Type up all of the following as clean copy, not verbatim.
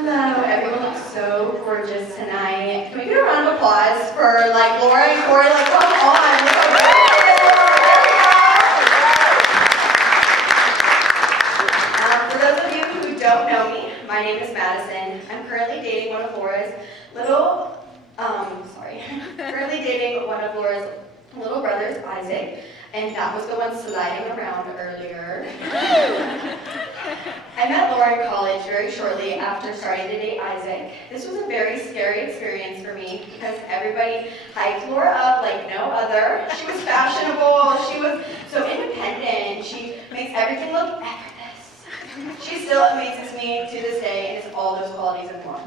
Hello, everyone looks so gorgeous tonight. Can we get a round of applause for Laura and Corey? Come on. For those of you who don't know me, my name is Madison. I'm currently dating one of Laura's little brothers, Isaac, and that was the one sliding around earlier. I met Laura in college very shortly after starting to date Isaac. This was a very scary experience for me because everybody hyped Laura up like no other. She was fashionable, she was so independent, she makes everything look effortless. She still amazes me to this day, and it's all those qualities and more.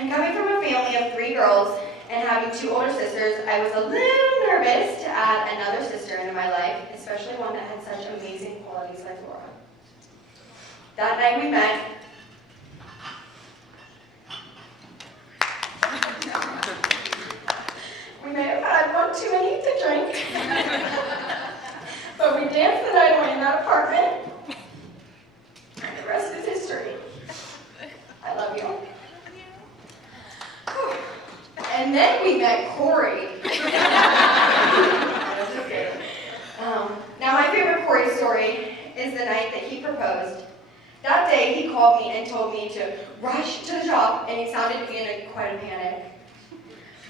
And coming from a family of 3 girls and having 2 older sisters, I was a little nervous to add another sister into my life, especially one that had such amazing qualities like Laura. That night we met. We may have had one too many to drink, but we danced the night away in that apartment, and the rest is history. I love you. And then we met Corey. Now my favorite Corey story is the night that he proposed. That day he called me and told me to rush to the shop, and he sounded to be in quite a panic.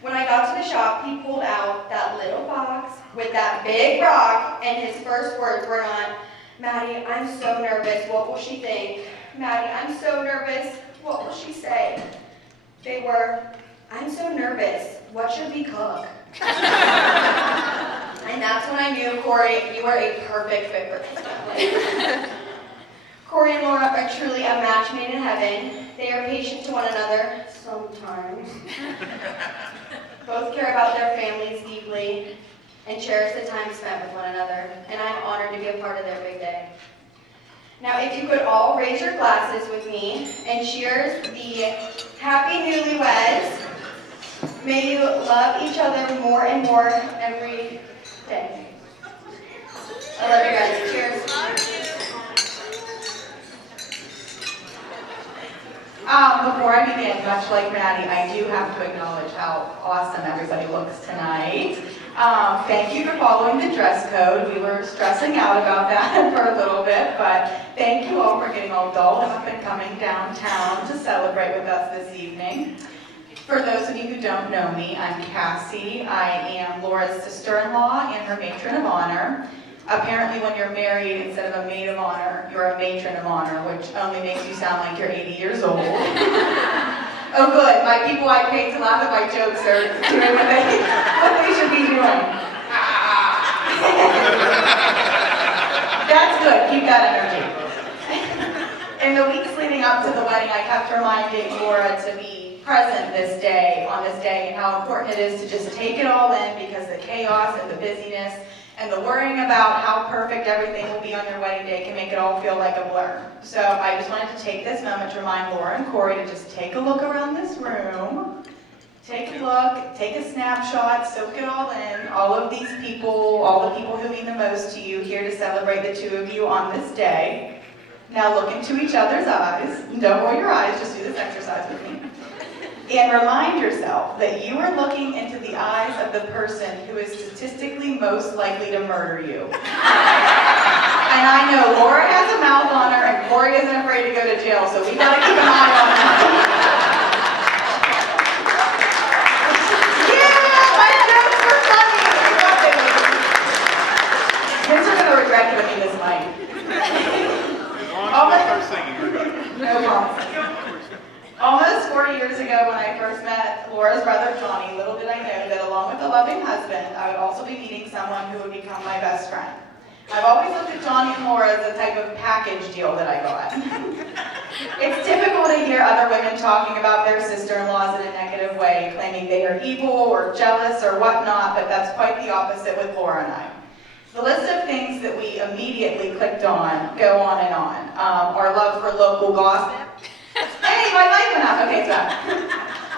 When I got to the shop, he pulled out that little box with that big rock, and his first words were not, "Maddie, I'm so nervous, what will she think? Maddie, I'm so nervous, what will she say?" They were, "I'm so nervous, what should we cook?" And that's when I knew, Corey, you were a perfect fit for this family. Corey and Laura are truly a match made in heaven. They are patient to one another, sometimes. Both care about their families deeply and cherish the time spent with one another, and I'm honored to be a part of their big day. Now, if you could all raise your glasses with me and cheers the happy newlyweds. May you love each other more and more every day. I love you guys. Cheers. Before I begin, much like Maddie, I do have to acknowledge how awesome everybody looks tonight. Thank you for following the dress code. We were stressing out about that for a little bit, but thank you all for getting all dolled up and coming downtown to celebrate with us this evening. For those of you who don't know me, I'm Cassie. I am Laura's sister-in-law and her matron of honor. Apparently when you're married, instead of a maid of honor, you're a matron of honor, which only makes you sound like you're 80 years old. Oh good, my people I paid to laugh at my jokes are doing what they should be doing. That's good, keep that energy. In the weeks leading up to the wedding, I kept reminding Laura to be present on this day, and how important it is to just take it all in, because the chaos and the busyness and the worrying about how perfect everything will be on your wedding day can make it all feel like a blur. So I just wanted to take this moment to remind Laura and Corey to just take a look around this room. Take a look, take a snapshot, soak it all in. All of these people, all the people who mean the most to you, here to celebrate the 2 of you on this day. Now look into each other's eyes. Don't roll your eyes, just do this exercise with me. And remind yourself that you are looking into the eyes of the person who is statistically most likely to murder you. And I know Laura has a mouth on her and Corey isn't afraid to go to jail, so we gotta keep an eye on that. Yeah, my jokes were funny. I love it. Kids are gonna regret giving me this mic. As long as you start singing, we're good. No promise. Almost 40 years ago, when I first met Laura's brother Johnny, little did I know that along with a loving husband, I would also be meeting someone who would become my best friend. I've always looked at Johnny and Laura as the type of package deal that I got. It's typical to hear other women talking about their sister-in-laws in a negative way, claiming they are evil or jealous or whatnot, but that's quite the opposite with Laura and I. The list of things that we immediately clicked on go on and on. Our love for local gossip. Hey, my mic went out. Okay, it's back.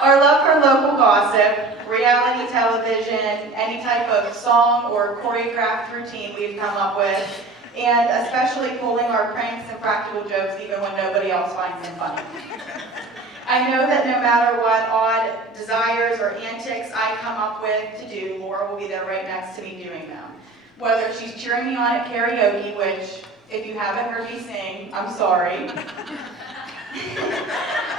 Our love for local gossip, reality television, any type of song or choreographed routine we've come up with, and especially pulling our pranks and practical jokes even when nobody else finds them funny. I know that no matter what odd desires or antics I come up with to do, Laura will be there right next to me doing them. Whether she's cheering me on at karaoke, which, if you haven't heard me sing, I'm sorry.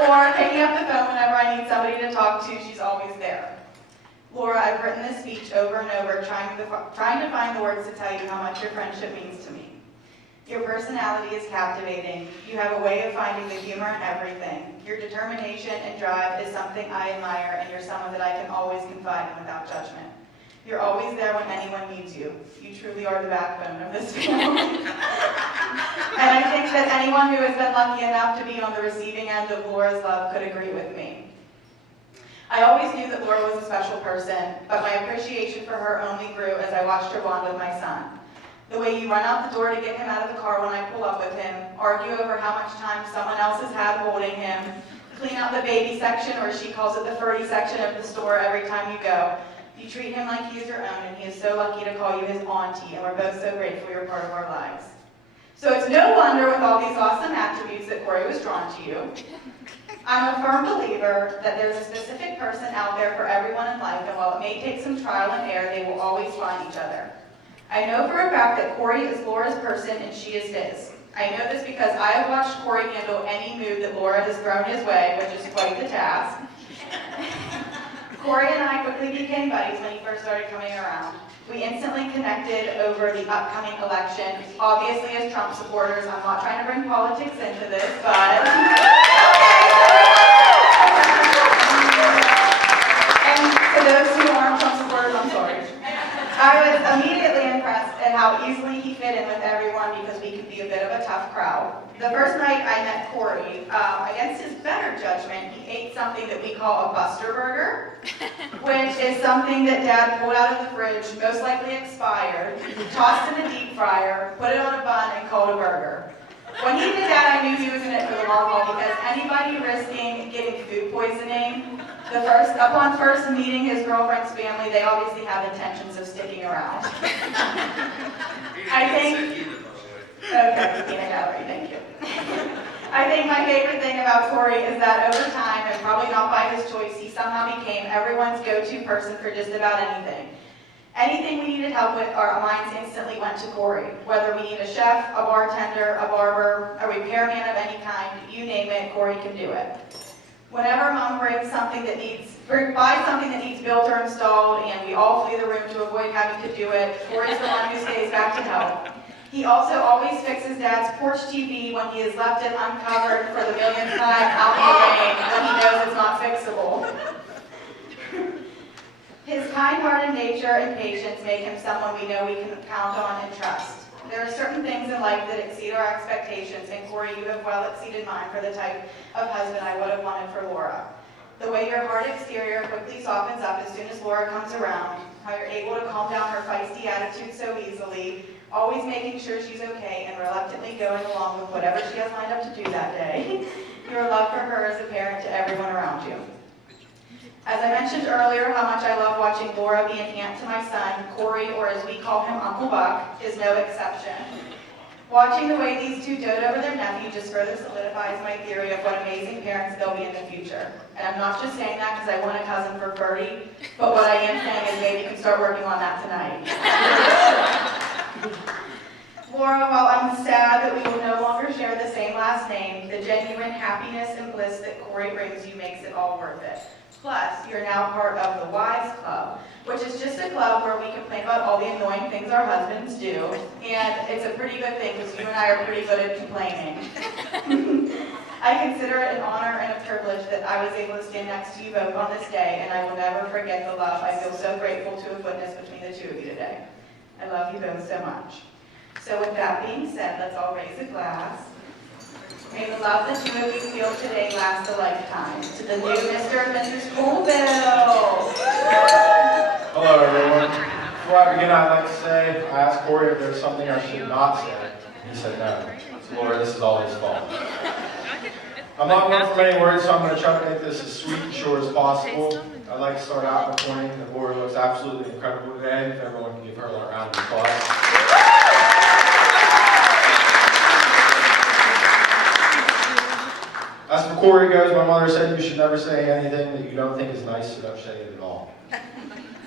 Or picking up the phone whenever I need somebody to talk to, she's always there. Laura, I've written this speech over and over, trying to find the words to tell you how much your friendship means to me. Your personality is captivating. You have a way of finding the humor in everything. Your determination and drive is something I admire, and you're someone that I can always confide in without judgment. You're always there when anyone needs you. You truly are the backbone of this family. And I think that anyone who has been lucky enough to be on the receiving end of Laura's love could agree with me. I always knew that Laura was a special person, but my appreciation for her only grew as I watched her bond with my son. The way you run out the door to get him out of the car when I pull up with him, argue over how much time someone else has had holding him, clean out the baby section, or she calls it the furry section of the store every time you go. You treat him like he is your own, and he is so lucky to call you his auntie, and we're both so grateful you're part of our lives. So it's no wonder with all these awesome attributes that Corey was drawn to you. I'm a firm believer that there's a specific person out there for everyone in life, and while it may take some trial and error, they will always find each other. I know for a fact that Corey is Laura's person and she is his. I know this because I have watched Corey handle any mood that Laura has thrown his way, which is quite the task. Corey and I quickly became buddies when he first started coming around. We instantly connected over the upcoming election. Obviously, as Trump supporters, I'm not trying to bring politics into this, but... And for those who aren't Trump supporters, I'm sorry. I was immediately impressed at how easily he fit in with everyone because we could be a bit of a tough crowd. The first night I met Corey, against his better judgment, he ate something that we call a Buster Burger, which is something that Dad pulled out of the fridge, most likely expired, tossed in the deep fryer, put it on a bun, and called a burger. When he did that, I knew he was in it for the long haul because anybody risking getting food poisoning, upon first meeting his girlfriend's family, they obviously have intentions of sticking around. I think, okay, peanut gallery, thank you. I think my favorite thing about Corey is that over time, and probably not by his choice, he somehow became everyone's go-to person for just about anything. Anything we needed help with, our minds instantly went to Corey. Whether we need a chef, a bartender, a barber, a repairman of any kind, you name it, Corey can do it. Whenever Mom buys something that needs built or installed, and we all flee the room to avoid having to do it, Corey's the one who stays back to help. He also always fixes Dad's porch TV when he has left it uncovered for the millionth time out in the rain when he knows it's not fixable. His kind-hearted nature and patience make him someone we know we can count on and trust. There are certain things in life that exceed our expectations, and Corey, you have well exceeded mine for the type of husband I would have wanted for Laura. The way your hard exterior quickly softens up as soon as Laura comes around, how you're able to calm down her feisty attitude so easily, always making sure she's okay and reluctantly going along with whatever she has lined up to do that day. Your love for her as a parent to everyone around you. As I mentioned earlier, how much I love watching Laura be an aunt to my son, Corey, or as we call him, Uncle Buck, is no exception. Watching the way these two dote over their nephew just further solidifies my theory of what amazing parents they'll be in the future. And I'm not just saying that because I want a cousin for Birdie, but what I am saying is maybe you can start working on that tonight. Laura, while I'm sad that we will no longer share the same last name, the genuine happiness and bliss that Corey brings you makes it all worth it. Plus, you're now part of the Wives Club, which is just a club where we complain about all the annoying things our husbands do, and it's a pretty good thing because you and I are pretty good at complaining. I consider it an honor and a privilege that I was able to stand next to you both on this day, and I will never forget the love I feel so grateful to have witnessed between the two of you today. I love you both so much. So with that being said, let's all raise a glass. May the love the two of you feel today last a lifetime. To the new Mr. and Mrs. Colville. Hello, everyone. Before I begin, I'd like to say, I asked Corey if there's something I should not say. He said no. So, Laura, this is all his fault. I'm not one for many words, so I'm going to try to make this as sweet and short as possible. I'd like to start out by pointing that Laura looks absolutely incredible today. If everyone can give her a round of applause. As for Corey goes, my mother said you should never say anything that you don't think is nice, so don't say it at all.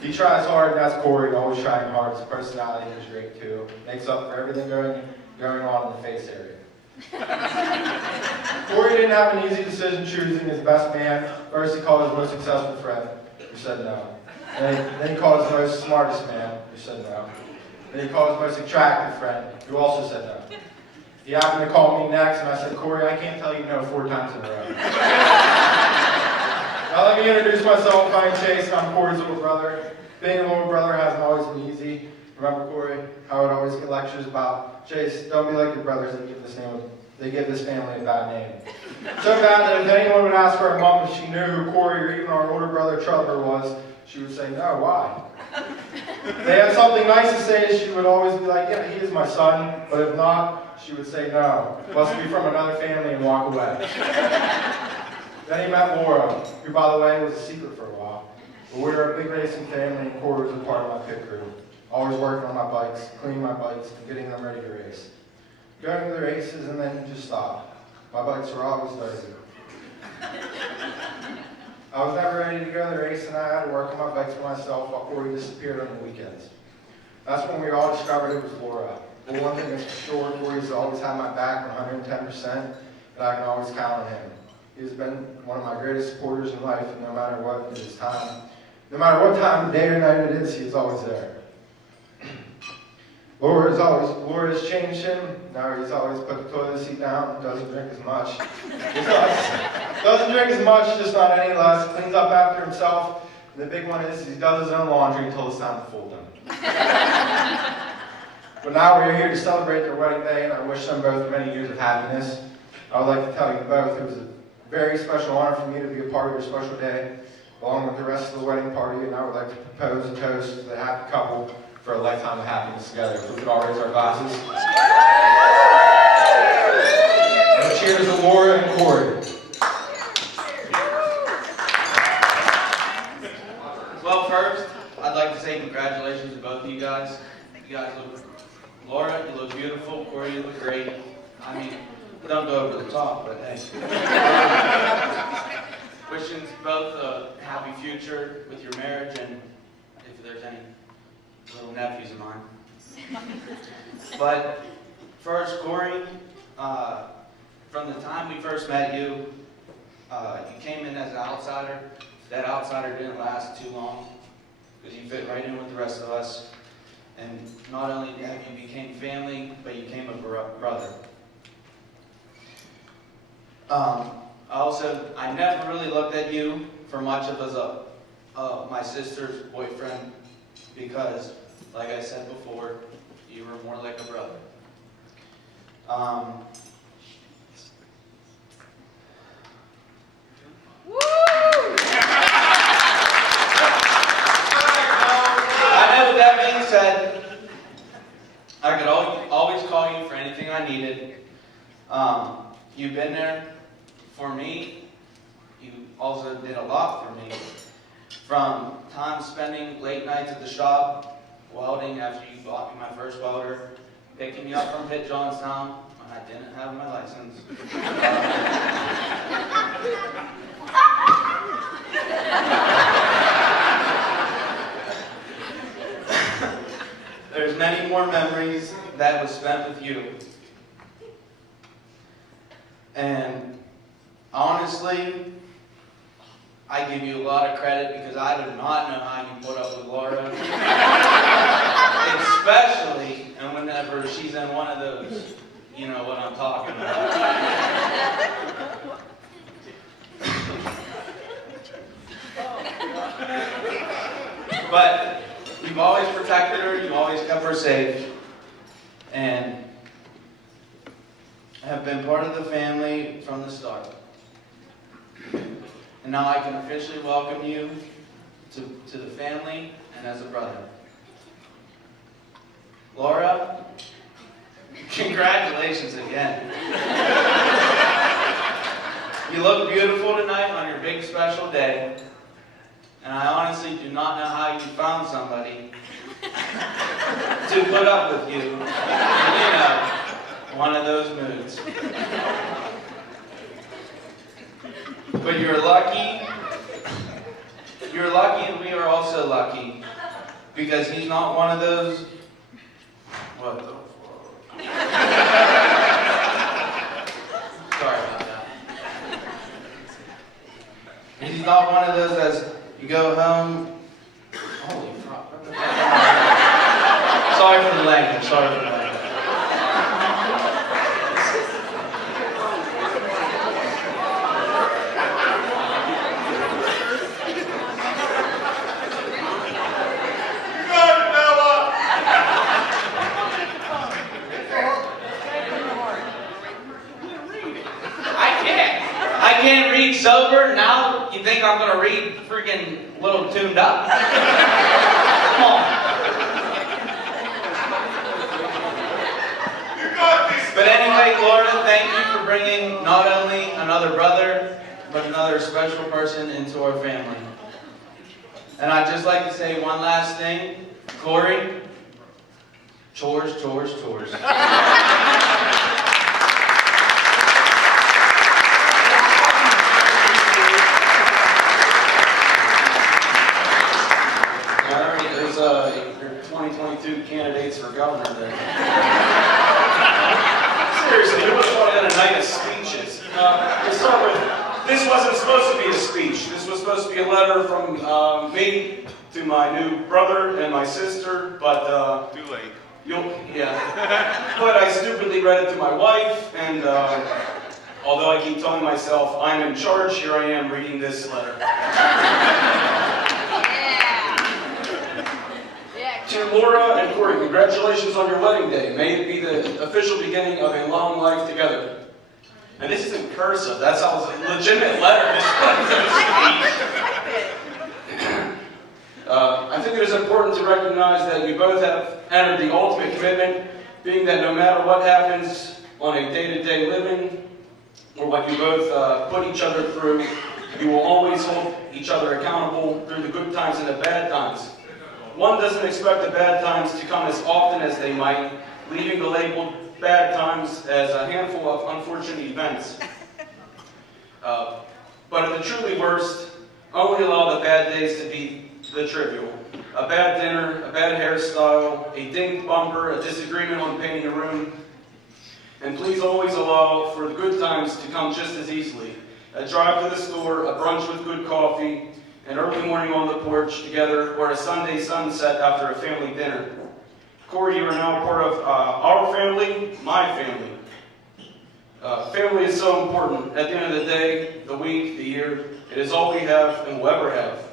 He tries hard, and that's Corey, always trying hard. His personality is great too. Makes up for everything going on in the face area. Corey didn't have an easy decision choosing his best man. First he called his most successful friend, who said no. Then he called his most smartest man, who said no. Then he called his most attractive friend, who also said no. He happened to call me next, and I said, Corey, I can't tell you no 4 times in a row. Now let me introduce myself. I'm Chase, and I'm Corey's little brother. Being a little brother hasn't always been easy. Remember, Corey, I would always get lectures about, Chase, don't be like your brothers that give this family a bad name. So bad that if anyone would ask our mom if she knew who Corey or even our older brother Trevor was, she would say, no, why? If they had something nice to say, she would always be like, yeah, he is my son. But if not, she would say, no, must be from another family and walk away. Then he met Laura, who, by the way, was a secret for a while. But we were a big racing family, and Corey was a part of my pit crew. Always working on my bikes, cleaning my bikes, and getting them ready to race. Going to the races, and then just stop. My bikes were always dirty. I was never ready to go to the race, and I had to work on my bikes for myself while Corey disappeared on the weekends. That's when we all discovered it was Laura. But one thing is for sure, Corey's always had my back 110%, and I can always count on him. He's been one of my greatest supporters in life, and no matter what it is time, no matter what time of day or night it is, he's always there. Laura has changed him. Now he's always put the toilet seat down, doesn't drink as much. Doesn't drink as much, just not any less. Cleans up after himself. And the big one is he does his own laundry until it's time to fold them. But now we're here to celebrate their wedding day, and I wish them both many years of happiness. I would like to tell you both it was a very special honor for me to be a part of your special day, along with the rest of the wedding party, and I would like to propose a toast to the happy couple for a lifetime of happiness together. If we could all raise our glasses. And cheers to Laura and Corey. Well, first, I'd like to say congratulations to both of you guys. You guys look, Laura, you look beautiful. Corey, you look great. I mean, don't go over the top, but hey. Wishing both a happy future with your marriage, and if there's any little nephews of mine. But first, Corey, from the time we first met you, you came in as an outsider. That outsider didn't last too long because you fit right in with the rest of us. And not only have you became family, but you became a brother. I never really looked at you for much of as my sister's boyfriend because, like I said before, you were more like a brother. I know with that being said, I could always call you for anything I needed. You've been there for me. You also did a lot for me. From time spending late nights at the shop, welding after you bought me my first welder, picking me up from Pitt Johnstown when I didn't have my license. There's many more memories that was spent with you. And honestly, I give you a lot of credit because I do not know how you put up with Laura. Especially, and whenever she's in one of those, you know what I'm talking about. But you've always protected her, you've always kept her safe, and have been part of the family from the start. And now I can officially welcome you to the family and as a brother. Laura, congratulations again. You look beautiful tonight on your big special day. And I honestly do not know how you found somebody to put up with you in, one of those moods. But you're lucky. You're lucky, and we are also lucky because he's not one of those. What the fuck? Sorry about that. He's not one of those as you go home. Holy fuck. Sorry for the language. Sorry for the language. I can't read sober. Now you think I'm gonna read freaking little tuned up? Come on. But anyway, Gloria, thank you for bringing not only another brother, but another special person into our family. And I'd just like to say one last thing. Corey, chores, chores, chores. There's your 2022 candidates for governor there. Seriously, you must want to end a night of speeches. To start with, this wasn't supposed to be a speech. This was supposed to be a letter from me to my new brother and my sister, but Too late. But I stupidly read it to my wife, and although I keep telling myself I'm in charge, here I am reading this letter. To Laura and Corey, congratulations on your wedding day. May it be the official beginning of a long life together. And this isn't cursive. That sounds like a legitimate letter. This wasn't a speech. I think it is important to recognize that you both have entered the ultimate commitment, being that no matter what happens on a day-to-day living, or what you both put each other through, you will always hold each other accountable through the good times and the bad times. One doesn't expect the bad times to come as often as they might, leaving the labeled bad times as a handful of unfortunate events. But at the truly worst, only allow the bad days to be the trivial. A bad dinner, a bad hairstyle, a dinged bumper, a disagreement on painting a room. And please always allow for the good times to come just as easily. A drive to the store, a brunch with good coffee, an early morning on the porch together, or a Sunday sunset after a family dinner. Corey, you are now part of our family, my family. Family is so important. At the end of the day, the week, the year, it is all we have and will ever have.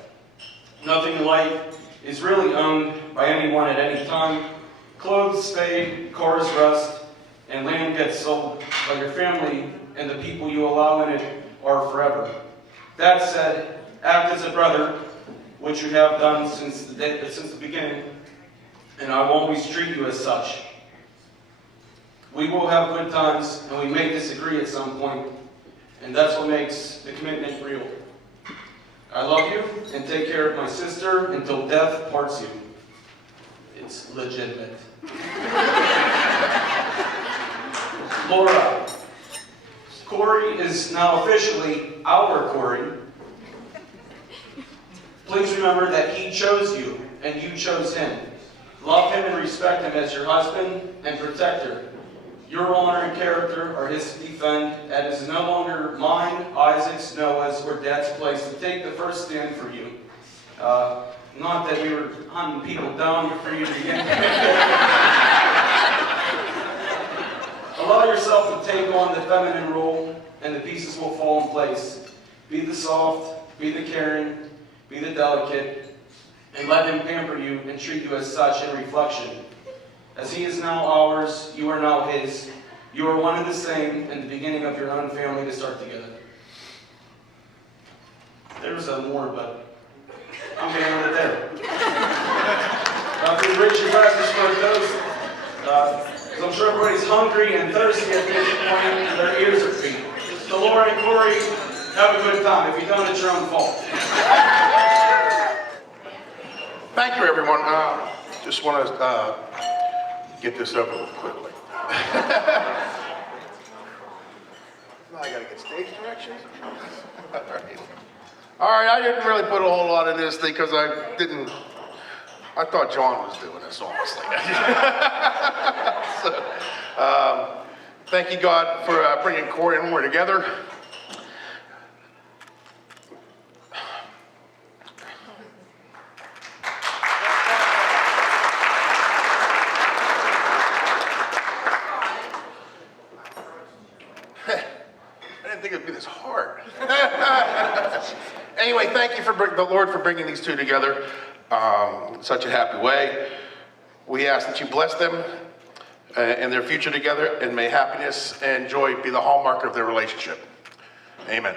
Nothing in life is really owned by anyone at any time. Clothes fade, cars rust, and land gets sold, but your family and the people you allow in it are forever. That said, act as a brother, which you have done since the beginning, and I will always treat you as such. We will have good times, and we may disagree at some point, and that's what makes the commitment real. I love you, and take care of my sister until death parts you. It's legitimate. Laura, Corey is now officially our Corey. Please remember that he chose you, and you chose him. Love him and respect him as your husband and protector. Your honor and character are his to defend, and it is no longer mine, Isaac's, Noah's, or Dad's place to take the first stand for you. Not that we were hunting people down for you to begin with. Allow yourself to take on the feminine role, and the pieces will fall in place. Be the soft, be the caring, be the delicate, and let him pamper you and treat you as such in reflection. As he is now ours, you are now his. You are one and the same in the beginning of your own family to start together. There's more, but I'm going to end it there. Please raise your glasses for a toast. Because I'm sure everybody's hungry and thirsty at this point, and their ears are beat. So Laura and Corey, have a good time. If you don't, it's your own fault. Thank you, everyone. Just want to get this over with quickly. I gotta get stage directions. All right, I didn't really put a whole lot in this thing because I thought John was doing this, honestly. So, thank you, God, for bringing Corey and Laura together. I didn't think it'd be this hard. Anyway, thank you for the Lord for bringing these two together in such a happy way. We ask that you bless them and their future together, and may happiness and joy be the hallmark of their relationship. Amen.